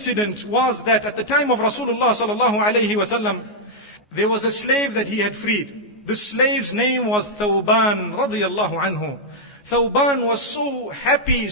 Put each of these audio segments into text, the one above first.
incident was that at the time of Rasulullah sallallahu alayhi wasallam, there was a slave that he had freed. The slave's name was Thawban radiyallahu anhu. Thawban was so happy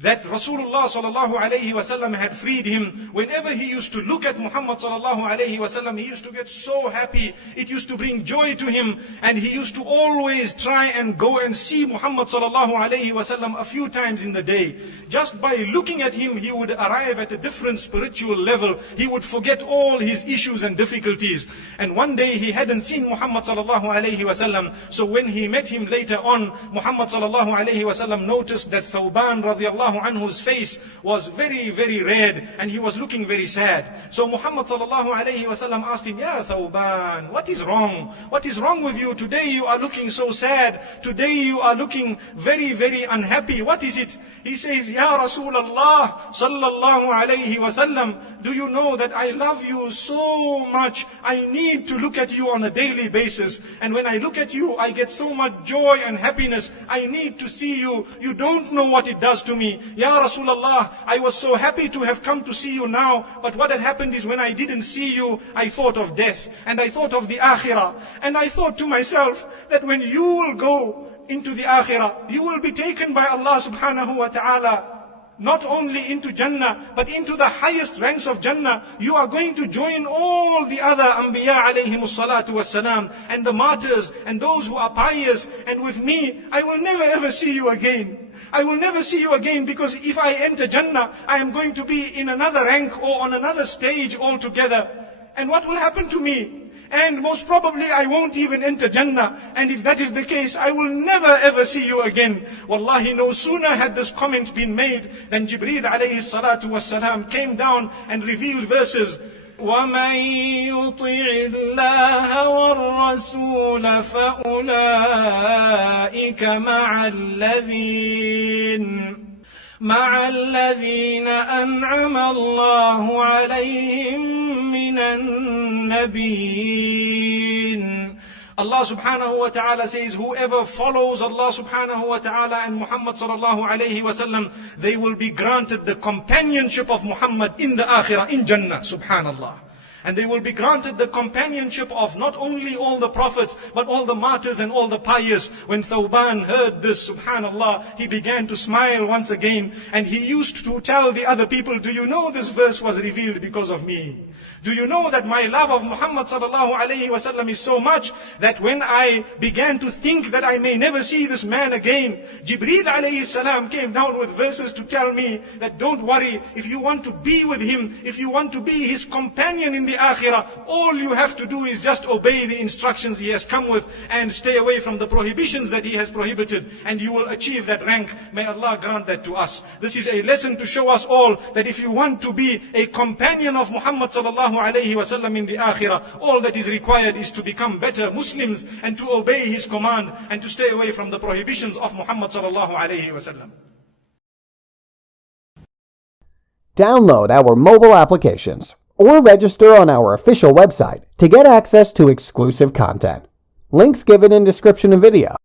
that Rasulullah sallallahu alayhi wasallam had freed him. Whenever he used to look at Muhammad sallallahu alayhi wasallam, he used to get so happy. It used to bring joy to him, and he used to always try and go and see Muhammad sallallahu alayhi wasallam a few times in the day. Just by looking at him, he would arrive at a different spiritual level. He would forget all his issues and difficulties. And one day he hadn't seen Muhammad sallallahu alayhi wasallam, so when he met him later on, Muhammad sallallahu alayhi wasallam noticed that Thawban radiyallahu anhu's face was very red, and he was looking very sad. So Muhammad sallallahu alayhi wasallam asked him, Ya Thawban, what is wrong? What is wrong with you? Today you are looking so sad. Today you are looking very unhappy. What is it? He says, Ya Rasulullah sallallahu alayhi wasallam, do you know that I love you so much? I need to look at you on a daily basis. And when I look at you, I get so much joy and happiness. I need to see you. You don't know what it does to me. Ya Rasulullah, I was so happy to have come to see you now, but what had happened is when I didn't see you, I thought of death, and I thought of the akhirah, and I thought to myself that when you will go into the akhirah, you will be taken by Allah subhanahu wa ta'ala, not only into Jannah, but into the highest ranks of Jannah. You are going to join all the other Anbiya alayhimus salatu wassalam, and the martyrs, and those who are pious, and with me, I will never ever see you again. I will never see you again, because if I enter Jannah, I am going to be in another rank or on another stage altogether. And what will happen to me? And most probably I won't even enter Jannah. And if that is the case, I will never ever see you again. Wallahi, no sooner had this comment been made than Jibreel alayhi salatu wassalam came down and revealed verses. وَمَنْ يُطِعِ اللَّهَ وَالرَّسُولَ فَأُولَئِكَ مع الذين أنعم الله عليهم من النبيين. Allah subhanahu wa ta'ala says, whoever follows Allah subhanahu wa ta'ala and Muhammad sallallahu alayhi wa sallam, they will be granted the companionship of Muhammad in the akhirah, in Jannah, subhanallah. And they will be granted the companionship of not only all the prophets, but all the martyrs and all the pious. When Thawban heard this, subhanallah, he began to smile once again. And he used to tell the other people, do you know this verse was revealed because of me? Do you know that my love of Muhammad sallallahu alayhi wasallam is so much that when I began to think that I may never see this man again, Jibreel alayhi salam came down with verses to tell me that don't worry, if you want to be with him, if you want to be his companion in the akhirah, all you have to do is just obey the instructions he has come with and stay away from the prohibitions that he has prohibited, and you will achieve that rank. May Allah grant that to us. This is a lesson to show us all that if you want to be a companion of Muhammad sallallahu alayhi wasallam in the akhirah, all that is required is to become better Muslims and to obey his command and to stay away from the prohibitions of Muhammad sallallahu alayhi wasallam. Download our mobile applications or register on our official website to get access to exclusive content. Links given in description of video.